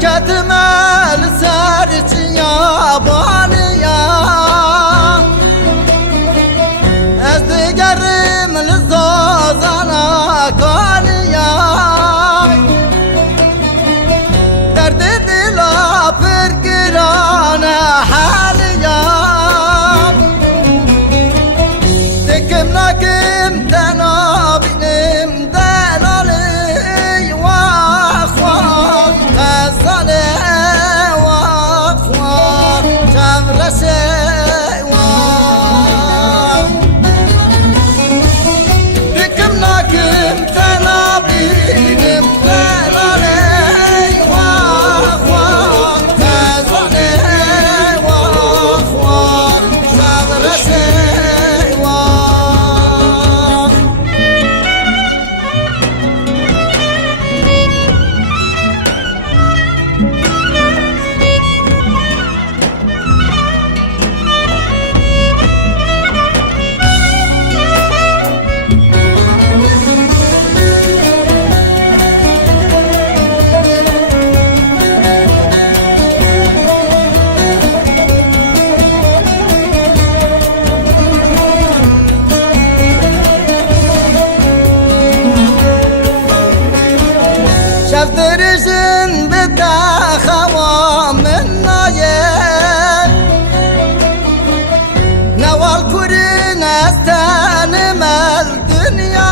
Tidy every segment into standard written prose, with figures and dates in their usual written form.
Ketmel serçin yabaniya Ez digerim lizazana kaniya Derdi dila pirgirane haliya Dikim nakim tenabinim delali Vah vah غزاله واخوان چمرسه وان دکم ناکم تنابینم تلاله واخوان غزاله واخوان چمرسه شفترشن بتاخوا من نايل نوال كورين استانم الدنيا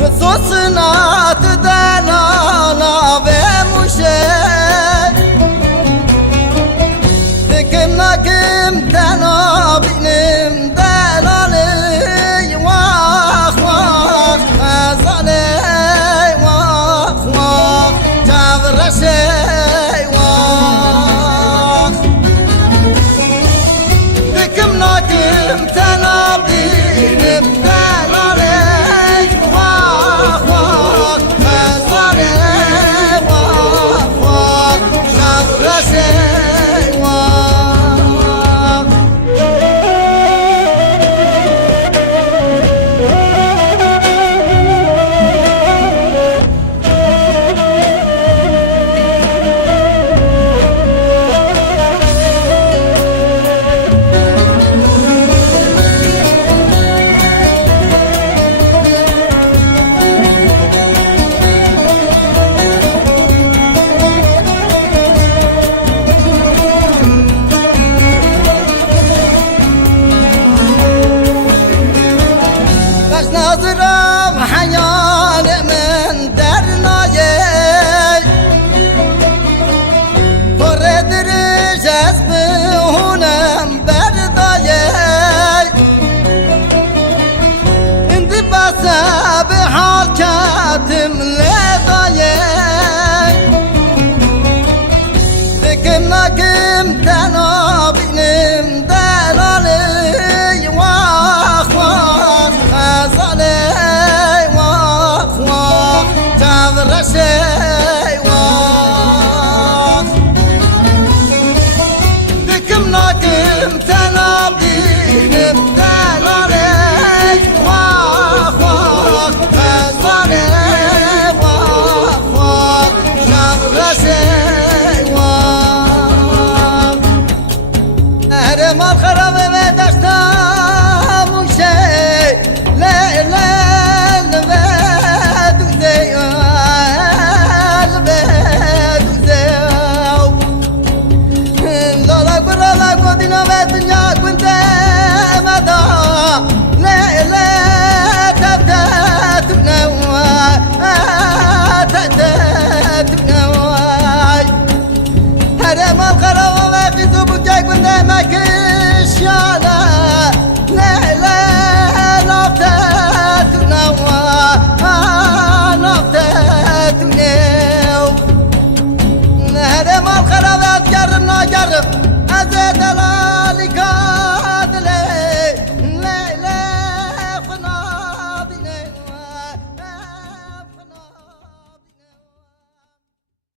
وصوصنا تدلالا بمشي دكم ناكم تنابينم دلالي واخ واخ غزاله واخ واخ چاورشه واخ دكم ناكم تنابينم دلالي واخ واخ غزاله واخ واخ چاورشه ناظرم حيان من درنايل فرد رجز بهونم بردايل اندي باسا بحال كاتم لدايل دكم ناكم تنابينم دلالي واخ واخ غزاله واخ واخ چاورشه